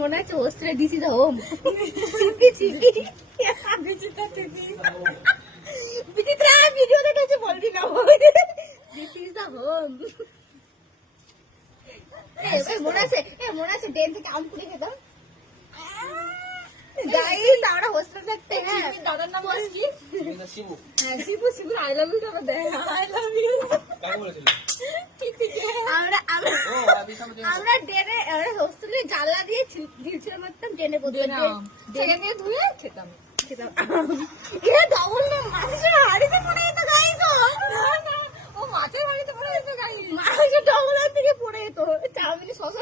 মনে আছে হোস্টেলে দিস ইজ হোম। চিপি চিপি বিচিত্রা ভিডিও দেখেছে বলবি না, দিস ইজ দ্য হোম। মনে আছে ডেন থেকে আম কুড়ি খেতাম গাইস আমরা হোস্টেল থাকতে। হ্যাঁ দাদার নাম কি? শিবু। হ্যাঁ Shibu, Shibu I love you তো দেয়, আই লাভ ইউ কাকে বলেছিল? আমরা ডেনে হোস্টেলে জানলা দিয়ে ঢিলছিলাম মারতাম, ডেনে ডেনে দিয়ে ধুয়ে খেতাম খেতাম। এ ডবল না মাছের হাড়িতে পড়ে যেত গাইস। ও মাছের হাড়িতে পড়ে যেত গাইস, মাছের ডবল থেকে পড়ে যেত। চাউমিনে সস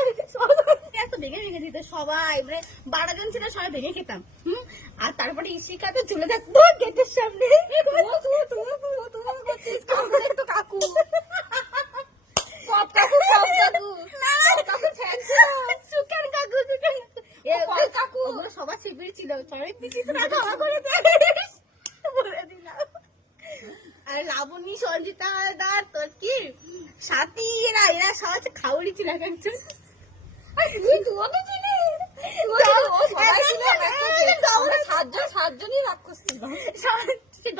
এত ভেঙে ভেঙে দিত সবাই, মানে 12 জন ছিল সবাই ভেঙে খেতাম। আর তারপরে ইশিকাতে চলে থাকতো গেটের সামনে, কাকু সবার শিবির ছিল, আর লাবণী, সঞ্জিতা, তোর কি সাথী, এরা সবাই খাওয়ারই ছিল এক একজন। সাতজনই রাগ করছিল,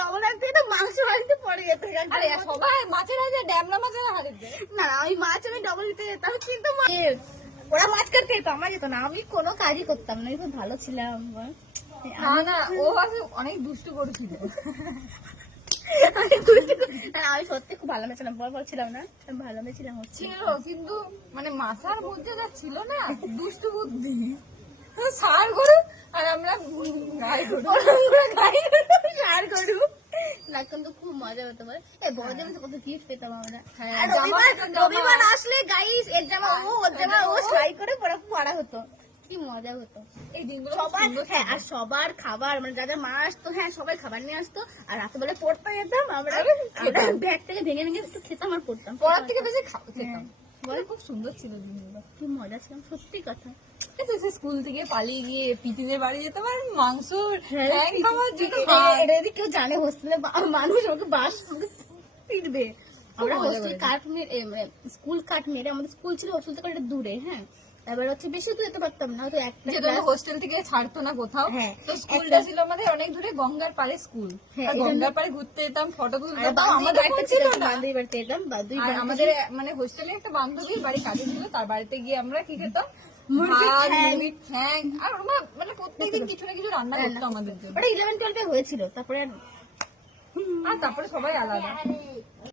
ডবল আনতে মাংস বাড়িতে পড়ে যেত সবাই। মাছের হাতে ড্যামরা মাছের হাতে না, আমি মাছ আমি ডবল দিতে যেতাম, কিন্তু ওরা মাছ কাটতে যেত, আমার যেত না। আমি কোনো কাজই করতাম না, আমি খুব ভালো ছিলাম। না ও অনেক দুষ্টু করেছিল। আমি সত্যি খুব ভালো মেয়েছিলাম, বল ছিলাম না, আমি ভালো মেয়েছিলাম ছিল, কিন্তু মানে মাথার মধ্যে যা ছিল না দুষ্টু বুদ্ধি। সার গরু আর আমরা সার গরু না, কিন্তু খুব মজা হতো। বড়দের মধ্যে কত গিফট পেতাম আমরা। রবিবার আসলে গাইস এর জামা ও, ওর জামা ও, সেলাই করে পড়া হতো, কি মজা হতো এই দিনগুলো। হ্যাঁ আর সবার খাবার, মানে যাদের মা আসতো, হ্যাঁ সবাই খাবার নিয়ে আসতো, আর রাতেবেলা পড়তে যেতাম আমরা, ব্যাগ থেকে ভেঙে ভেঙে একটু খেতাম আর পড়তাম, পড়ার থেকে বেশি খেতাম। বলে খুব সুন্দর ছিল দিনগুলো, খুব মজা ছিল, সত্যি কথা। স্কুল থেকে পালিয়ে গিয়ে পিতিদের বাড়ি যেতাম আর মাংস কেউ জানে হোস্টেলে মানুষ ওকে বাস পিটবে। আমরা হোস্টেল কাঠ মেরে, স্কুল কাঠ মেরে, আমাদের স্কুল ছিল হোস্টেল থেকে একটা দূরে। হ্যাঁ এবার হচ্ছে বেশি দূরে যেতে পারতাম না, তো একটা হোস্টেল থেকে ছাড়তো না কোথাও। হ্যাঁ তো স্কুলটা ছিল আমাদের অনেক দূরে, গঙ্গার পাড়ে স্কুল। গঙ্গার পাড়ে ঘুরতে যেতাম, ফটো তুলতাম। আমাদের বান্ধবী বাড়িতে যেতাম, আমাদের মানে হোস্টেলে একটা বান্ধবীর বাড়ি কাছে ছিল, তার বাড়িতে গিয়ে আমরা কি খেতাম, আর মানে প্রত্যেকদিন কিছু না কিছু রান্না করতো আমাদের জন্য। ওটা 11-12 হয়েছিল, তারপরে সবাই আলাদা।